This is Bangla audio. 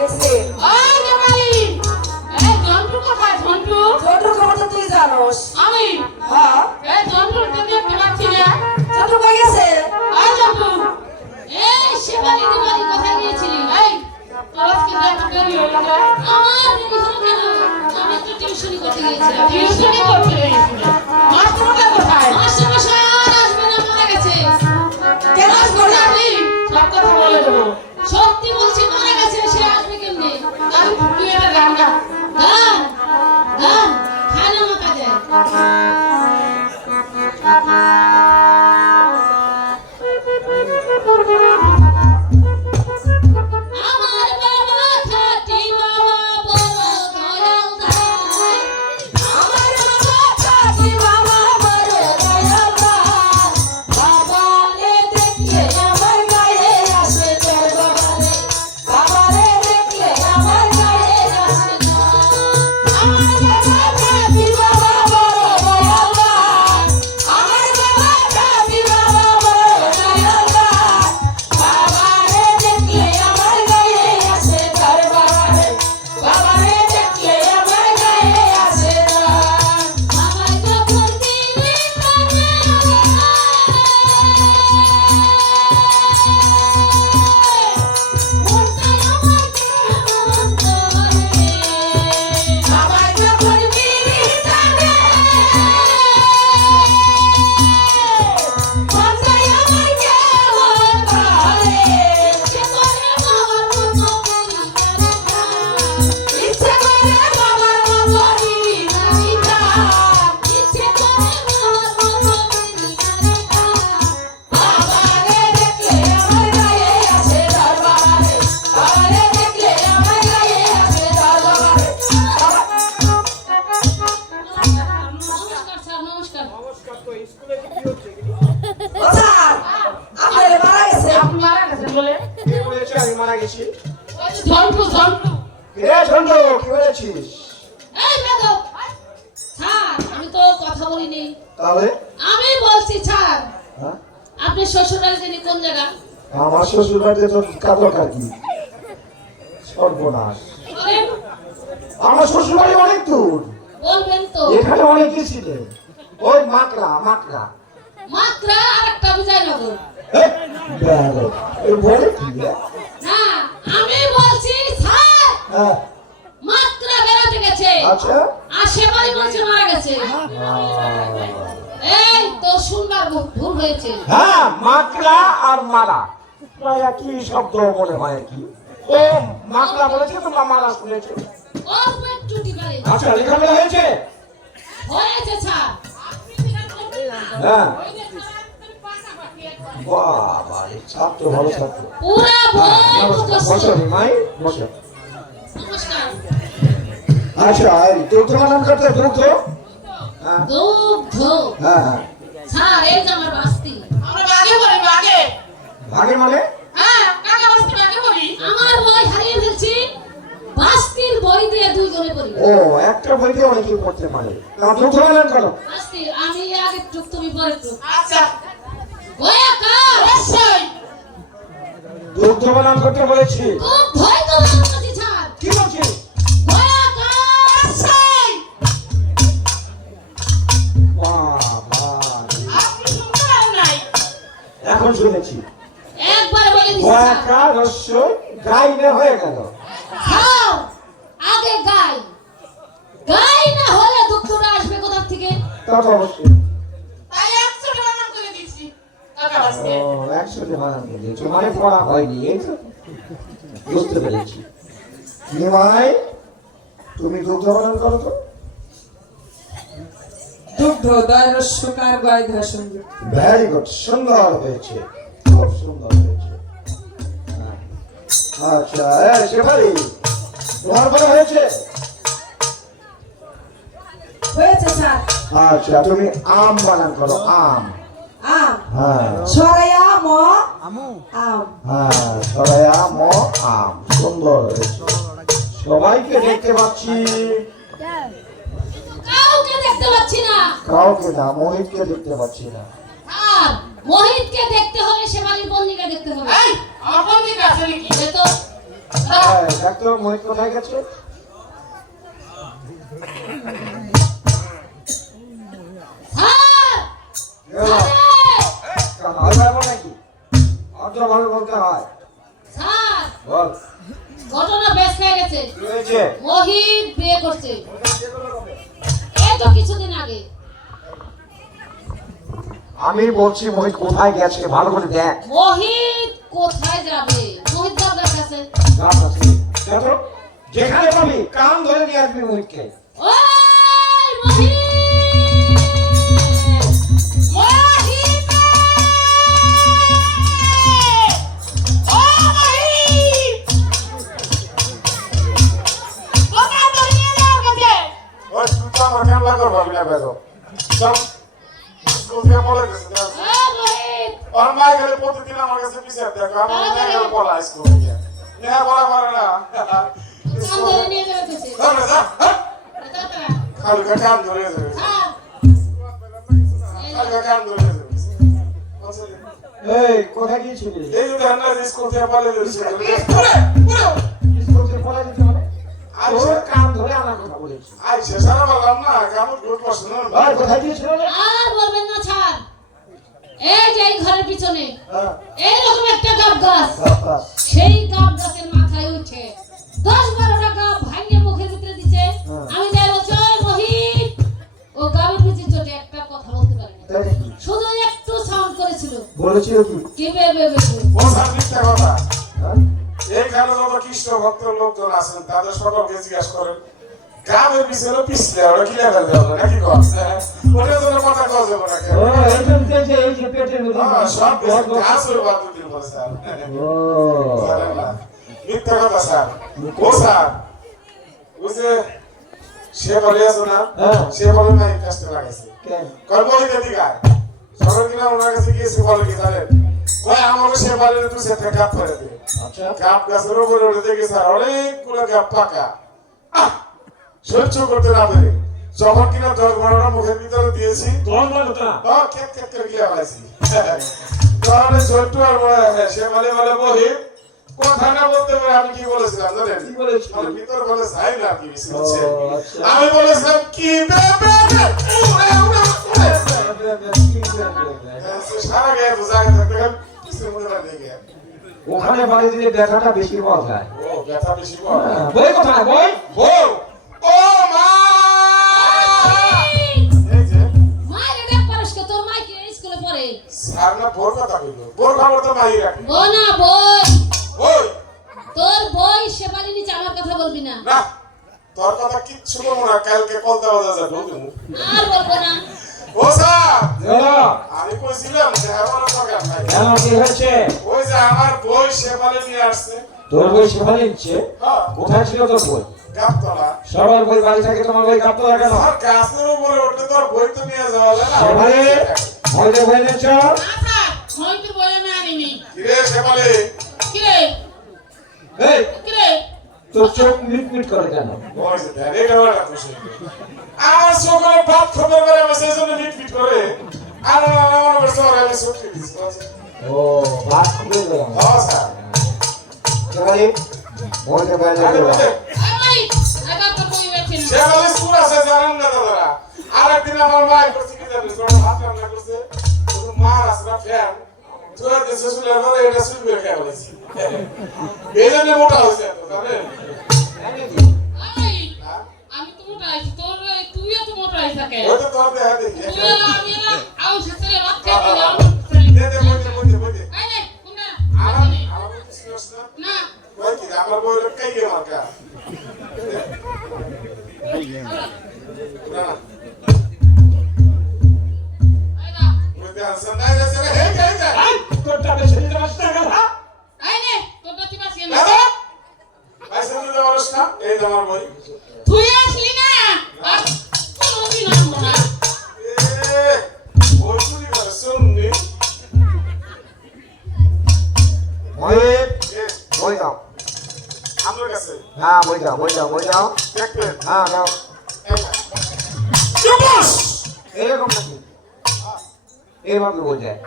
গেছে। ওই জামাই এই জন্টু কোথায় জন্টু? জন্টু খবর তো তুই জানোস। আমি হ্যাঁ এই জন্টুর তো দেখতে পাচ্ছি না। জন্টু কই গেছে? ওই জন্টু এই শেফালি দিবালি কোথায় গিয়েছিলি? এই তোর আজকে দেখা দেরি হলো না? আমার দেরি হলো কেন? আমি তো টিউশনি করতে গিয়েছিলাম। টিউশনি করতে গিয়েছিলি? মাস্টারটা কোথায়? মাস্টারমশাই আর আসবে না, মারা গেছে। কেন আসবে না? সব কথা বলে দেবো। সত্যি বলছি, মারা গেছে। সে আসবে কেমনে? তাহলে তুই একটা গান গা। গান গান খানা মাখা যায়। আমার বাবা খাটি বাবা বড় দয়াল দাই। আমার বাবা খাটি বাবা বড় দয়াল দাই। বাবা রে দেখলে আমার গায়ে আসে তোর বাবা রে। বাবা রে দেখলে আমার গায়ে আসে না। আমার বাবা খাটি বাবা বড় দয়াল দাই। আমার বাবা খাটি বাবা বড় দয়াল দাই। বাবা রে দেখলে আমার গায়ে আসে তোর বাবা রে। বাবা রে দেখলে আমার গায়ে আসে না। বাবা যখন দিলি প্রাণে মনটাই আমার কেমন করে। বাবা যখন বিড়ি টানে মনটাই আমার কেমন করে। ইচ্ছে করে বাবার মতো করি গান। ইচ্ছে করে বাবার মতো বিড়ি টানি টান। ইচ্ছে করে বাবার মতো করি গান। বাবা রে দেখলে আমার গায়ে আসে তোর বাবা রে। বাবা রে দেখলে আমার গায়ে আসে তোর বাবা রে। নমস্কার স্যার, নমস্কার। নমস্কার। তো স্কুলে কি হচ্ছে? ও স্যার, আপনারে মারা গেছে। আপনি মারা গেছেন বলে? কে বলেছে আমি মারা গেছি? ওই যে ঝন্টু ঝন্টু। রে ঝন্টু, কি বলেছিস? এই বেদব! স্যার, আমি তো কথা বলিনি। তাহলে আমি বলছি স্যার, হ্যাঁ? আপনি শ্বশুরবাড়ি যিনি কোন জায়গা? আমার শ্বশুর বাড়িতে তো কাঁদো কাকি সর্বনাশ। বলেন, আমার শ্বশুর বাড়ি অনেক দূর, বলবেন তো। এখানে অনেকেই ছিলেন। ওই মাকড়া মাকড়া মাত্রা আর একটা বিজয়নগর। এই বলে কি রে? না, আমি বলছি স্যার, হ্যাঁ, মাত্রা বেড়াতে গেছে। আচ্ছা। আর সেবারই বলছে মারা গেছে। এই তো শুনবার ভুল হয়েছে। হ্যাঁ, মাকড়া আর মারা প্রায় একই শব্দ মনে হয় কি। ও মাকড়া বলেছে তো মারা শুনেছে। অল্প একটু ডিফারেন্স আচ্ছা, লেখাপড়া হয়েছে? হয়েছে স্যার। হ্যাঁ, বাবা রে, ছাত্র ভালো ছাত্র। পুরা হ্যাঁ, বই নমস্কার। মুখস্থ। বসো নিমাই, বসো। নমস্কার। আচ্ছা, এই দুগ্ধ বানান করতে দুগ্ধ? হ্যাঁ, দুগ্ধ। হ্যাঁ, হ্যাঁ। স্যার, এই যে আমার বাস্তি। আমরা বাগে বলি, বাগে। ভাগে মানে? হ্যাঁ, কাকা বাস্তি বাগে বলি। আমার বই হারিয়ে ফেলছি। বাস্তির বই দিয়ে দুইজনে পড়ি। ও, একটা বই দিয়ে অনেকে পড়তে পারে। না, দুগ্ধ বানান করো। বাস্তি, আমি আগে টুক, তুমি পরে টুক। আচ্ছা গোয়াকার। অবশ্যই। দুগ্ধ বানান করতে বলেছি। দুগ্ধই তো বানাচ্ছি স্যার। কি বলছি? গোয়াকার। অবশ্যই। বাবা রে, আপনি শুনতে পারেন নাই? এখন শুনেছি। একবার বলে দিছি স্যার। গোয়াকা রস্য গাইলে হয়ে গেল। খাও, আগে গাই। গাই না হলে দুঃখটা আসবে কোথা থেকে? তা তো অবশ্যই। তাই 100 টাকা নাম করে দিয়েছি। কাকা বাস্তি। ও, একসাথে বানান করে দিয়েছো, মানে পড়া হয়নি, এই তো? বুঝতে পেরেছি। নিমাই, তুমি দুগ্ধ বানান করো তো। দুগ্ধ দয়রস্যকার গয় ধাসন। ভেরি গুড, সুন্দর হয়েছে, খুব সুন্দর হয়েছে। হ্যাঁ। আচ্ছা, শেফালি, তোমার পরে হয়েছে? হয়েছে স্যার। আচ্ছা, তুমি আম বানান করো, আম। আম হ্যাঁ, সরাইয়া ম আম হ্যাঁ, সবাই আম ও আম, সুন্দর হয়েছে। সবাইকে দেখতে পাচ্ছি, কাউকে দেখতে পাচ্ছি না। কাউকে না, মোহিতকে দেখতে পাচ্ছি না। আর মোহিতকে দেখতে হলে শেফালির বন্দিকে দেখতে হবে। এই, আমার বন্দিকে আছে নাকি? এই তো ডাক্তার মোহিত কোথায় গেছে? স্যার ভালো যাবো নাকি? অদ্রভাবে বলতে হয়। স্যার বল ঘটনা বেশ হয়ে গেছে। কি হয়েছে? মোহিত বিয়ে করছে এই তো কিছুদিন আগে। আমি বলছি মোহিত কোথায় গেছে ভালো করে দেখ। মোহিত কোথায় যাবে? মোহিত বাবার কাছে। গাছ আছে। দেখো, যেখানে পাবি কান ধরে নিয়ে আসবি মোহিতকে। ওই মোহিত! মোহিত! ও মোহিত! কোথায় ধরে নিয়ে যাওয়ার কাছে? ওই তুই তো আমার কেমন লাগলো ভাবি না বেগো চল স্কুল থেকে বলে দিয়েছে ও মোহিত! ওর মাই গেলে প্রতিদিন আমার কাছে পিছিয়ে দেখো আমার মেয়ে গেলে পড়া স্কুল থেকে মেয়ে পড়া পারে না কান ধরে নিয়ে যাওয়ার কাছে। ধরে যা তাড়াতাড়ি। খালি কান ধরে যাবে স্যার, খালি কান ধরে যাবে এই কোথায় গিয়েছিলি? এই যে ধান্না স্কুল থেকে পালিয়ে দিয়েছে স্কুল থেকে পড়া দিতে হবে। তোর কান ধরে আমার কথা বলেছি। আই শেষারা বললাম না কেমন গুড পছন্দ ভাই কোথায় গিয়েছিল রে? আর বলবেন না স্যার। এই যে এই ঘরের পিছনে হ্যাঁ, এইরকম একটা গাব গাছ, বাবা। সেই গাব গাছের মাথায় উঠে 10-12টা গাব ভাঙে মুখের ভিতরে দিচ্ছে। হ্যাঁ। আমি যাই বলছি ওই মোহিত, ও গাবের ভিতরে চটে একটা কথা বলতে পারে না, তাই নাকি? শুধু একটু সাউন্ড করেছিল বলেছিল কি? কি বে বে বে বে। ও স্যার মিথ্যা কথা হ্যাঁ? এইখানে যত কৃষ্ণ ভক্ত লোকজন আছেন তাদের সকলকে জিজ্ঞাসা করেন গ্রামের পিছনে পিছলে ওরা কি লেভেল দেওয়া নাকি কর ওটার জন্য কথা কওয়া যাবে না কেন ও, এইখানকে যে এই যে পেটের মধ্যে সব বড় বড়- গাছ ওর বাদ দিন বলে স্যার ও, জানেন না মিথ্যা কথা স্যার ও স্যার ওই যে সে বলে আছে না হ্যাঁ। সে বলে না এই কাজটা লাগাইছে কেন? কর্মই দিদি গায় সবার কিনা ওনার কাছে গিয়েছে বলে কি জানেন কয় আমাকে সে বলে তুই সেটা গাপ করে দে আচ্ছা, গাপ গাছের উপরে উঠে দেখে স্যার অনেকগুলো গাপ পাকা আহ! সহ্য করতে না পেরে যখন কিনা 10-12টা মুখের ভিতরে দিয়েছি খেত খেত করে গিয়ে পাইছি তখন ছোট্ট আর সে বলে বহি কথা না বলতে পারে আমি কি বলেছিলাম জানেন কি বলেছিলি? আমার ভিতর বলে যাই না কি বেশি ও, হচ্ছে আচ্ছা। আমি বলেছিলাম কি বে বে বে, উড়ে, উড়ে, উড়ে। সারা গায়ে তো জায়গা থাকতে গেল কিছু মনে হয় দেখে ওখানে বাড়ি দিলে ব্যথাটা বেশি পাওয়া যায়। ও ব্যথা বেশি পাওয়া হ্যাঁ, বই কোথায় বই? বউ ও মা এই যে মায়ের ডাক পারস কে? তোর মা কি স্কুলে পড়ে? স্যার না বোর কথা কইলো বোর খবর তো মাই রাখে বই না বই, ওই তোর বই সেবালি নিচে আমার কথা বলবি না। না তোর কথা কিচ্ছু বলবো না কালকে কলতা বাজা যাবে বুঝলি আর বলবো না। ও স্যার বলো, আমি কইছিলাম যে আমার দরকার নাই কেন কি হয়েছে? ওই যে আমার বই সে বলে নিয়ে আসছে তোর বই সেখানে নিচ্ছে? হ্যাঁ কোথায় ছিল তোর বই? গাবতলা সবার বই বাড়ি থাকে, তোমার বই কাঁপতো না কেন? আর গাছের উপরে উঠলে তোর বই তো নিয়ে যাওয়া যায় না সেখানে বইতে বই নিচ্ছ? আচ্ছা, মইতে বই আমি আনিনি। কিরে সে বলে কি রে? এই, কি রে? তোর চোখ মিট মিট করে কেন? ওই যে দেখ এটা ওটা খুশি আমার সকালে ভাত খবর করে আমি সেই জন্য মিট মিট করে আর আমার বসে আমি সত্যি দিছি ও, ভাত খুলে গেলাম। হ্যাঁ স্যার সেখানে বইতে বই আরে নিয়ে বুঝে আই, আবার তোর বই বেছে না। সে বলে স্কুল আছে জানেন না দাদারা আর একদিন আমার মা করছে কি জানেন তোর ভাত রান্না করছে শুধু মা আসরা ফ্যান তুই দেশে শুলে পরে এটা শুনবে কে বলেছি এই জন্য মোটা হয়েছে এত জানেন আই, আমি তো মোটা আইছি, তুইও তো মোটা আইছা কে? ওই তো তোর দেখা দেখি তুই এলা, আমি এলা, আউ সেতরে ভাত খেতে দে যাও। দে বইতে আই নে, কোনটা? আমার বেছে নে। আমার কিছু না না, ওই কি আমার বই কাই গে মার্কা না আই না। ওই দে হাসান নাই রে সে হে হে হে এই, তোরটা বেশি দিতে পারছিস না কেন? আই নে, তোরটা তুই বাসিয়ে নে। দাদা ভাই সামনে দাও না এই আমার বই তুই আসলি না? আর কোনোদিন আসবো না। এ বই চুরি করে শুননি মোহিত, এ বই দাও। আমার কাছে হ্যাঁ, বই দাও, বই দাও, বই দাও। দেখবেন হ্যাঁ, দাও। চুপ এরকম নাকি? এইভাবে বই দেয়।